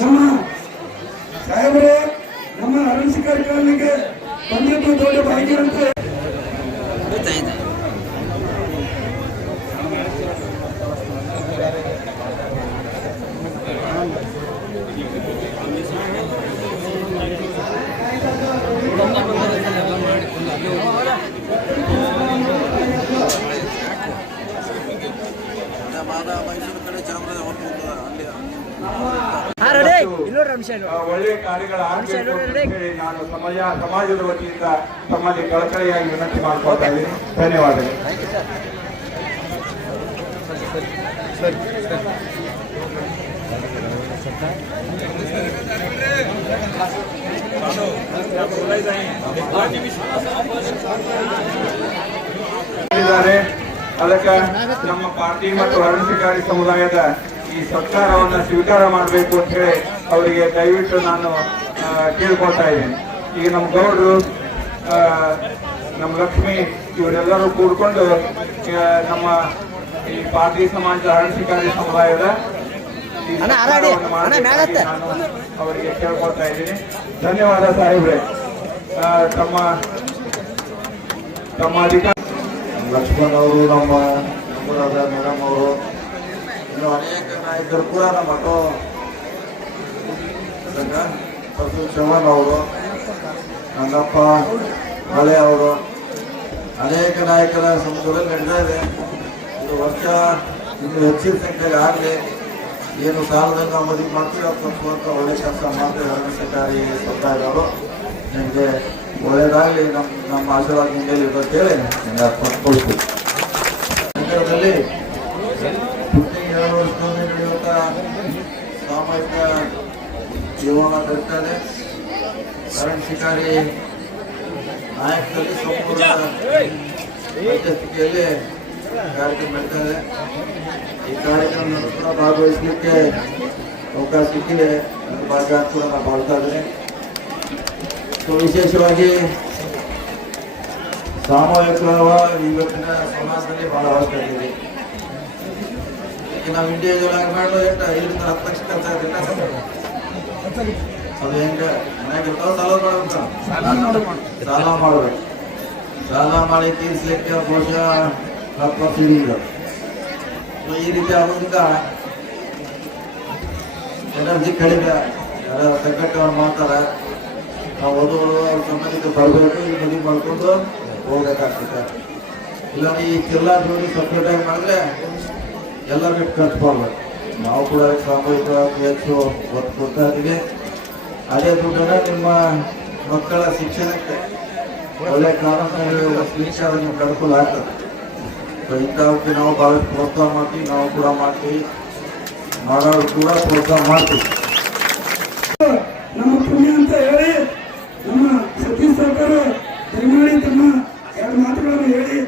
ನಮ್ಮ ಸಾಹೇಬರೇ ನಮ್ಮ ಅರಣ್ಯ ಶಿಕಾರಿ ಕಾಲನಿಗೆ ಬಂದಿದ್ದು ದೊಡ್ಡ ಭಾಗ್ಯವಂತೆ. ಒಳ್ಳೆಯ ಕಾರ್ಯಗಳಾಗಬೇಕು ಅಂತ ಹೇಳಿ ನಾನು ಸಮಾಜದ ವತಿಯಿಂದ ತಮ್ಮಲ್ಲಿ ಕಳಕಳಿಯಾಗಿ ವಿನಂತಿ ಮಾಡ್ಕೊಳ್ತಾ ಇದ್ದೀನಿ. ಧನ್ಯವಾದಗಳು. ಅದಕ್ಕೆ ನಮ್ಮ ಪಾರ್ಟಿ ಮತ್ತು ಅರಣ್ಯಕಾರಿ ಸಮುದಾಯದ ಈ ಸರ್ಕಾರವನ್ನು ಸ್ವೀಕಾರ ಮಾಡಬೇಕು ಅಂತ ಹೇಳಿ ಅವರಿಗೆ ದಯವಿಟ್ಟು ನಾನು ಕೇಳ್ಕೊಳ್ತಾ ಇದ್ದೀನಿ. ಈಗ ನಮ್ಮ ಗೌಡರು, ನಮ್ಮ ಲಕ್ಷ್ಮಿ ಇವರೆಲ್ಲರೂ ಕೂಡ್ಕೊಂಡು ನಮ್ಮ ಈ ಪಾರ್ಟಿ ಸಮಾಜದ ಅರಣ್ಯಕಾರಿ ಸಮುದಾಯದ ನಾನು ಅವರಿಗೆ ಕೇಳ್ಕೊಳ್ತಾ ಇದ್ದೀನಿ. ಧನ್ಯವಾದ ಸಾಹೇಬ್ರೆ. ತಮ್ಮ ಅಧಿಕಾರ ಲಕ್ಷ್ಮಣ್ ಅವರು, ನಮ್ಮ ಮೇಡಮ್ ಅವರು, ಇನ್ನು ಅನೇಕ ನಾಯಕರು ಕೂಡ ನಮ್ಮ ಆಟೋ ಪ್ರಸನ್ನ ಚವ್ಹಾಣ್ ಅವರು, ರಂಗಪ್ಪ ಮಳೆ ಅವರು, ಅನೇಕ ನಾಯಕರ ಸಮ್ಮುಖದಲ್ಲಿ ನಡೀತಾ ಇದೆ. ಇದು ವರ್ಷ ಇನ್ನು ಹೆಚ್ಚಿನ ಸಂಖ್ಯೆಗೆ ಆಗಲಿ, ಏನು ಸಾಲದಲ್ಲಿ ನಾವು ಮದುವೆ ಮಾಡ್ತೀವಿ ಅಂತ ಒಳ್ಳೆ ಕೆಲಸ ಮಾಡ್ತೀವಿ. ಅರಣ್ಯ ಸರ್ಕಾರಿ ಸರ್ಕಾರದವರು ನಿಮಗೆ ಒಳ್ಳೆಯದಾಗಲಿ, ನಮ್ಮ ಆಶೀರ್ವಾದ ನಿಮ್ಮಲ್ಲಿ ಇರ್ತೇಳಿ ಕೊಡ್ತೀವಿ. ನಗರದಲ್ಲಿ 2 ವರ್ಷದಿಂದ ನಡೆಯುವಂಥ ಸಾಮೂಹಿಕ ಜೀವನ ನಡೀತಾನೆ. ಅರಣ್ಯ ಶಿಕಾರಿ ನಾಯಕರಲ್ಲಿ ಸಂಪೂರ್ಣ ಮಧ್ಯಸ್ಥಿತಿಯಲ್ಲಿ ಕಾರ್ಯಕ್ರಮ ನಡೀತಾನೆ. ಈ ಕಾರ್ಯಕ್ರಮವನ್ನು ಕೂಡ ಭಾಗವಹಿಸಲಿಕ್ಕೆ ಅವಕಾಶ ಸಿಕ್ಕಿದೆ. ನನ್ನ ಭಾಗ ಕೂಡ ನಾನು ಭಾವಿಸ್ತಾ ಇದ್ದೇನೆ. ವಿಶೇಷವಾಗಿ ಸಾಮೂಹಿಕ ಇವತ್ತಿನ ಸಮಾಜದಲ್ಲಿ ಬಹಳ ಅವಶ್ಯಕತೆ ಇದೆ. ಈಗ ನಾವು ಇಂಡಿವಿಜುವಲ್ ಮಾಡೋದು 5 ರಿಂದ 10 ಲಕ್ಷ ಕೆಲಸ ಇರಲಿಲ್ಲ. ಅದು ಹೆಂಗೆ ಮನೆಯಾಗಿರ್ತಾವ ಸಾಲ ಮಾಡಬೇಕು. ಸಾಲ ಮಾಡಿ ತೀರಿಸಲಿಕ್ಕೆ ಬಹುಶಃ 10 ವರ್ಷ ಹಿಡಿಯುವುದು. ಈ ರೀತಿ ಆಗೋದ್ರಿಂದ ಎನರ್ಜಿ ಕಡಿಮೆ, ಸಂಕಟವನ್ನು ಮಾಡ್ತಾರೆ. ನಾವು ಓದೋರು ಅವ್ರ ಸಂಬಂಧಿಕ ಬರಬೇಕು, ಈ ಮದುವೆ ಮಾಡ್ಕೊಂಡು ಹೋಗ್ಬೇಕಾಗ್ತದೆ. ಇಲ್ಲ ಈ ಜಿಲ್ಲಾ ಜೋಡಿ ಸಪ್ರೇಟಾಗಿ ಮಾಡಿದ್ರೆ ಎಲ್ಲರಿಗೂ ಖರ್ಚು ಮಾಡಬೇಕು. ನಾವು ಕೂಡ ಸಾಮೂಹಿಕವಾಗಿ ಹೆಚ್ಚು ಒತ್ತು ಕೊಡ್ತಾ ಇದ್ದೀವಿ. ಅದೇ ದುಡ್ಡನ್ನು ನಿಮ್ಮ ಮಕ್ಕಳ ಶಿಕ್ಷಣಕ್ಕೆ ಒಳ್ಳೆ ಕಾರಣಗಳು ಶಿಕ್ಷಣ ನೀವು ಕಡ್ಕೊಂಡು ಆಗ್ತದೆ. ಇಂಥವಕ್ಕೆ ನಾವು ಭಾಳಷ್ಟು ಪ್ರೋತ್ಸಾಹ ಮಾಡ್ತೀವಿ, ನಾವು ಕೂಡ ಮಾಡ್ತೀವಿ, ಮಾಡೋರು ಕೂಡ ಪ್ರೋತ್ಸಾಹ ಮಾಡ್ತೀವಿ. ನಮ್ಮ ಪುಣ್ಯ ಅಂತ ಹೇಳಿ ನಮ್ಮ ಸತೀಶ್ ಸರ್ಕಾರ ದಯಮಾಡಿ ತಮ್ಮ 2 ಮಾತುಗಳನ್ನು ಹೇಳಿ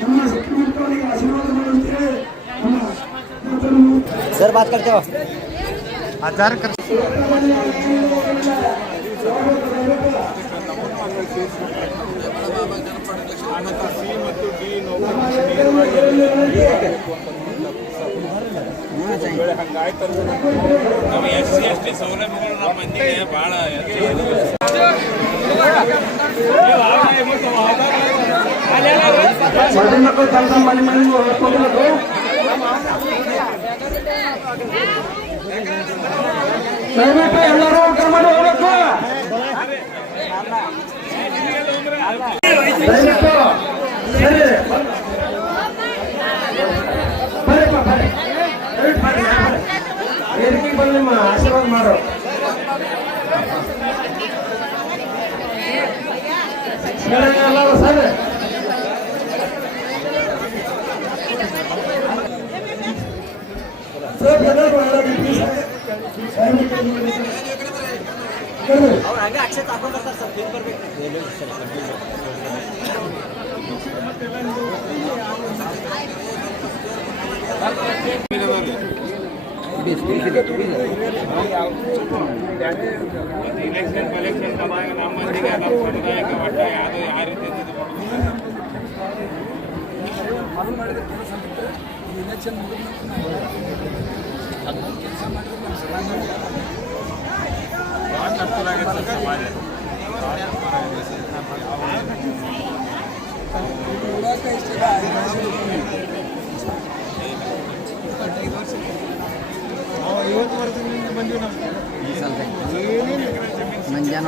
ನಮ್ಮ ಸುಪ್ರೀಂಕೋರ್ಟಿಗೆ ಆಶೀರ್ವಾದ ಮಾಡುವಂತ ಹೇಳಿ ನಮ್ಮ ಮಾತನ್ನು सर बात करते हो आचार कर SC ಸೌಲಭ್ಯಗಳು ನಮ್ಮ ಮಂದಿಗೆ ಭಾಳ ಮಕ್ಕಳು ತಮ್ಮ ಮನೆ ಮನೆಗೆ ಹೊರಡ್ಕೊಳ್ಬೇಕು. ದಯವಿಟ್ಟು ಎಲ್ಲರೂ ಊಟ ಮಾಡಿ ಹೋಗ್ಬೇಕು. ದಯವಿಟ್ಟು ಸರಿ ಬರ್ರಿಪ್ಪ, ಬರ್ರಿ, ದಯವಿಟ್ಟು ಬರ್ರಿ, ವೇದಿಕೆಗೆ ಬಂದು ನಿಮ್ಮ ಆಶೀರ್ವಾದ ಮಾಡೋ. ಎಲ್ಲರೂ ಸರಿ ಇಲೆಕ್ಷನ್ ಕಲೆಕ್ಷನ್ ನಮ್ಮ ಮಂದಿಗೆ ನಮ್ಮ ಸಮುದಾಯಕ್ಕೆ ಒಟ್ಟ ಯಾವುದೋ ಯಾವ ರೀತಿ ನಾವು ಮಾಡಿದ ಕೆಲಸ ಬಿಟ್ಟರೆ ಈ ಇಲೆಕ್ಷನ್ ಮುಗಿದ ನಾವು ಕೆಲಸ ಮಾಡಿದ್ರೆ ನಮ್ಮ ಸಮಾಜ ಭಾಳ ಕಷ್ಟವಾಗಿದೆ ಸರ್ ಸಮಾಜ. ನೋಡೋಕೆ ಇಷ್ಟ 5 ವರ್ಷ 50 ವರ್ಷದಿಂದ ಬಂದಿವಿ ನಾವು. ಮಂಜಾನ